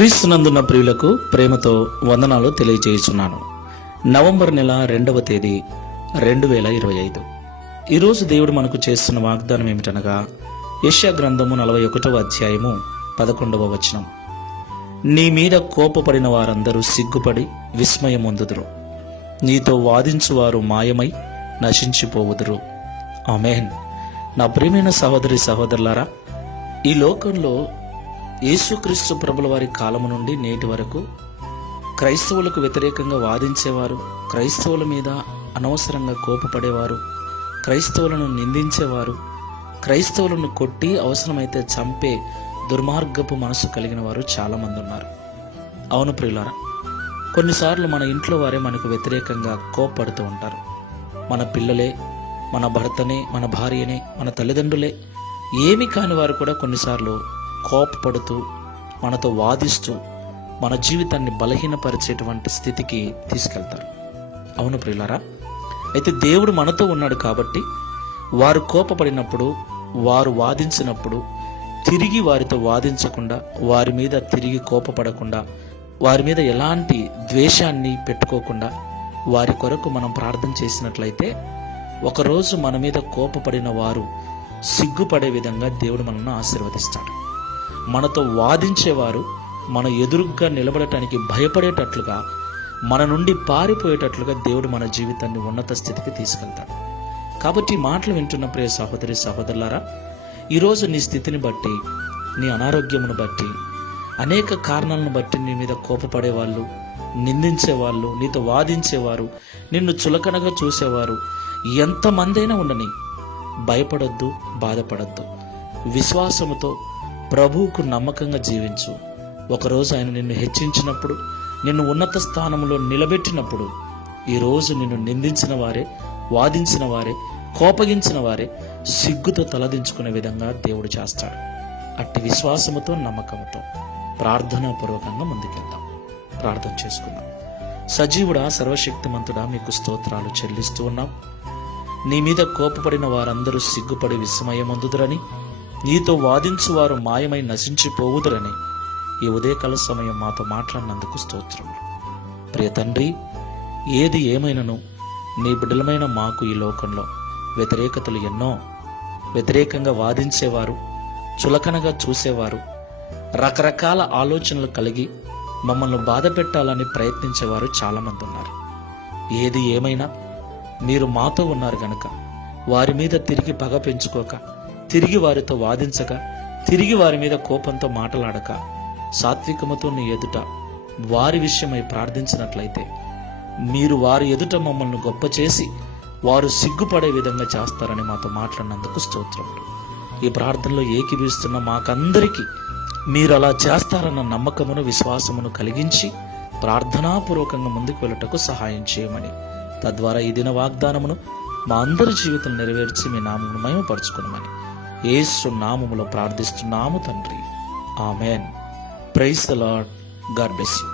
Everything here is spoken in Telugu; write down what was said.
క్రీస్తునందున్న ప్రియులకు ప్రేమతో వందనాలు తెలియజేయుచున్నాను. నవంబర్ నెల 2వ తేదీ 2025. ఈరోజు దేవుడు మనకు చేస్తున్న వాగ్దానం ఏమిటనగా యెషయా గ్రంథము 41వ అధ్యాయము 11వ వచనం. నీ మీద కోపపడిన వారందరూ సిగ్గుపడి విస్మయమొందుదురు, నీతో వాదించువారు మాయమై నశించిపోవుదురు. ఆమేన్. నా ప్రియమైన సహోదరి సహోదరులారా, ఈ లోకంలో యేసుక్రీస్తు ప్రభుల వారి కాలము నుండి నేటి వరకు క్రైస్తవులకు వ్యతిరేకంగా వాదించేవారు, క్రైస్తవుల మీద అనవసరంగా కోపపడేవారు, క్రైస్తవులను నిందించేవారు, క్రైస్తవులను కొట్టి అవసరమైతే చంపే దుర్మార్గపు మనసు కలిగిన వారు చాలామంది ఉన్నారు. అవును ప్రియులారా, కొన్నిసార్లు మన ఇంట్లో వారే మనకు వ్యతిరేకంగా కోపపడుతూ ఉంటారు. మన పిల్లలే, మన భర్తనే, మన భార్యనే, మన తల్లిదండ్రులే, ఏమి కాని వారు కూడా కొన్నిసార్లు కోపపడుతూ మనతో వాదిస్తూ మన జీవితాన్ని బలహీనపరిచేటువంటి స్థితికి తీసుకెళ్తారు. అవును ప్రియులారా, అయితే దేవుడు మనతో ఉన్నాడు కాబట్టి వారు కోపపడినప్పుడు, వారు వాదించినప్పుడు తిరిగి వారితో వాదించకుండా, వారి మీద తిరిగి కోపపడకుండా, వారి మీద ఎలాంటి ద్వేషాన్ని పెట్టుకోకుండా వారి కొరకు మనం ప్రార్థన చేసినట్లయితే ఒకరోజు మన మీద కోపపడిన వారు సిగ్గుపడే విధంగా దేవుడు మనల్ని ఆశీర్వదిస్తాడు. మనతో వాదించేవారు మన ఎదురుగ్గా నిలబడటానికి భయపడేటట్లుగా, మన నుండి పారిపోయేటట్లుగా దేవుడు మన జీవితాన్ని ఉన్నత స్థితికి తీసుకెళ్తాడు. కాబట్టి ఈ మాటలు వింటున్న ప్రియ సహోదరి సహోదరులారా, ఈరోజు నీ స్థితిని బట్టి, నీ అనారోగ్యమును బట్టి, అనేక కారణాలను బట్టి నీ మీద కోపపడేవాళ్ళు, నిందించేవాళ్ళు, నీతో వాదించేవారు, నిన్ను చులకనగా చూసేవారు ఎంతమందైనా ఉండని, భయపడొద్దు, బాధపడొద్దు. విశ్వాసముతో ప్రభువుకు నమ్మకంగా జీవించు. ఒకరోజు ఆయన నిన్ను హెచ్చించినప్పుడు, నిన్ను ఉన్నత స్థానంలో నిలబెట్టినప్పుడు, ఈరోజు నిన్ను నిందించిన వారే, వాదించిన వారే, కోపగించిన వారే సిగ్గుతో తలదించుకునే విధంగా దేవుడు చేస్తాడు. అట్టి విశ్వాసముతో, నమ్మకంతో ప్రార్థనాపూర్వకంగా ముందుకెళ్దాం. ప్రార్థన చేసుకుందాం. సజీవుడా, సర్వశక్తిమంతుడా, మీకు స్తోత్రాలు చెల్లిస్తూ ఉన్నాం. నీ మీద కోపపడిన వారందరూ సిగ్గుపడి విస్మయమొందుదురని, నీతో వాదించువారు మాయమై నశించిపోవుదురని ఈ ఉదయకాల సమయం మాతో మాట్లాడినందుకు స్తోత్రములు. ప్రియ తండ్రి, ఏది ఏమైనను నీ బిడ్డలమైన మాకు ఈ లోకంలో వ్యతిరేకతలు ఎన్నో, వ్యతిరేకంగా వాదించేవారు, చులకనగా చూసేవారు, రకరకాల ఆలోచనలు కలిగి మమ్మల్ని బాధ పెట్టాలని ప్రయత్నించేవారు చాలామంది ఉన్నారు. ఏది ఏమైనా మీరు మాతో ఉన్నారు గనక వారి మీద తిరిగి పగ పెంచుకోక, తిరిగి వారితో వాదించక, తిరిగి వారి మీద కోపంతో మాటలాడక, సాత్వికముతో నీ ఎదుట వారి విషయమై ప్రార్థించినట్లయితే మీరు వారి ఎదుట మమ్మల్ని గొప్ప చేసి వారు సిగ్గుపడే విధంగా చేస్తారని మాతో మాట్లాడినందుకు స్తోత్రములు. ఈ ప్రార్థనలో ఏకీభవిస్తున్న మాకందరికీ మీరు అలా చేస్తారన్న నమ్మకమును, విశ్వాసమును కలిగించి ప్రార్థనాపూర్వకంగా ముందుకు వెళ్ళటకు సహాయం చేయమని, తద్వారా ఈ దిన వాగ్దానమును మా అందరి జీవితం నెరవేర్చి మీ నామమును మహిమపరచుకునమని యేసు నామములో ప్రార్థిస్తున్నాము తండ్రి. Amen. Praise the Lord. God bless you.